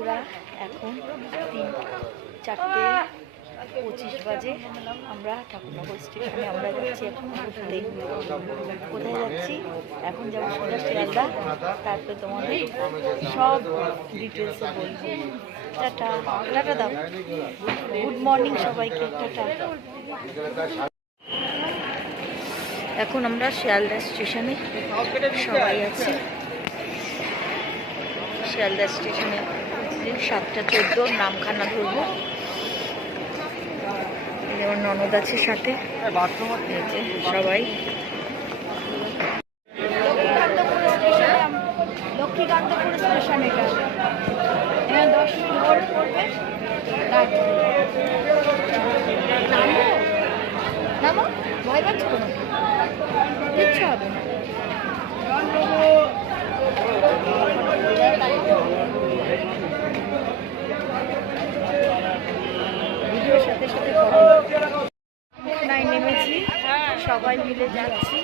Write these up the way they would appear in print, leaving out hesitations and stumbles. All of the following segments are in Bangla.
বন্ধুরা, এখন 4:25 বাজে। আমরা ঠাকুরনগর স্টেশনে যাচ্ছি এখন ঘুরতে। কোথায় যাচ্ছি? এখন যাবো সোজা শিয়ালদা, তারপরে তোমাদের সব ডিটেলসে বলবো। টাটা, টাটা দাও, গুড মর্নিং সবাইকে, টাটা। এখন আমরা শিয়ালদা স্টেশনে সবাই আছি। শিয়ালদা স্টেশনে 7:14 নামখানা ধরবো। আমার ননদ আছে সাথে, সবাই। লক্ষ্মীকান্তপুর স্টেশন, এটা 10 মিনিট হোল্ড করবে। নামো, ভয় পাচ্ছ কোনো কিচ্ছু হবে না। ভিডিওর সাথে সাথে নাই নেমেছি, সবাই মিলে যাচ্ছি।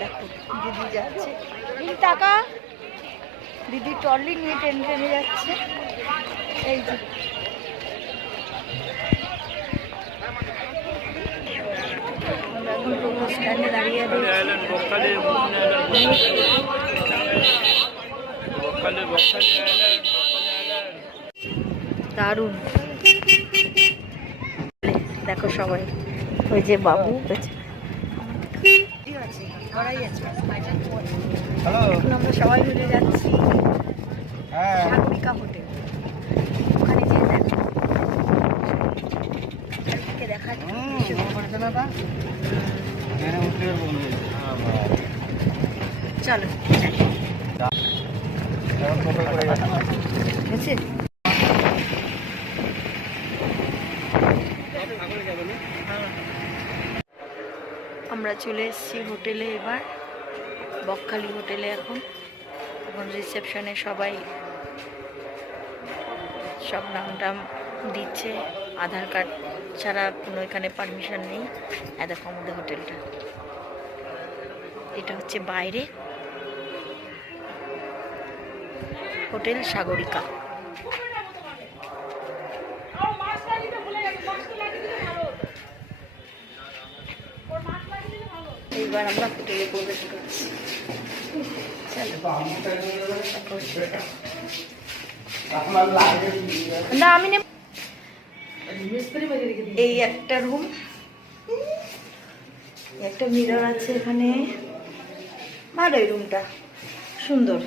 দেখো দিদি যাচ্ছে, টাকা দিদি ট্রলি নিয়ে টেনে যাচ্ছে। এই যে আমরা এখন টোটো স্ট্যান্ডে দাঁড়িয়ে দারুণ। দেখো সবাই, ওই যে বাবু এখন আমরা সবাই মিলে যাচ্ছি সাগরিকা হোটেল। ওখানে যেয়ে দেখো দেখাচ্ছি। চলো বুঝছি। আমরা চলে এসেছি হোটেলে, এবার বকখালি হোটেলে। এখন রিসেপশনে সবাই সব নাম টাম দিচ্ছে। আধার কার্ড ছাড়া কোনো এখানে পারমিশন নেই। দেখো আমাদের হোটেলটা, এটা হচ্ছে বাইরে হোটেল সাগরিকা। এইবার আমরা হোটেলে প্রবেশ করছি। না আমি এই একটা রুম, একটা মিরর আছে এখানে। ভালো, এই রুমটা সুন্দর।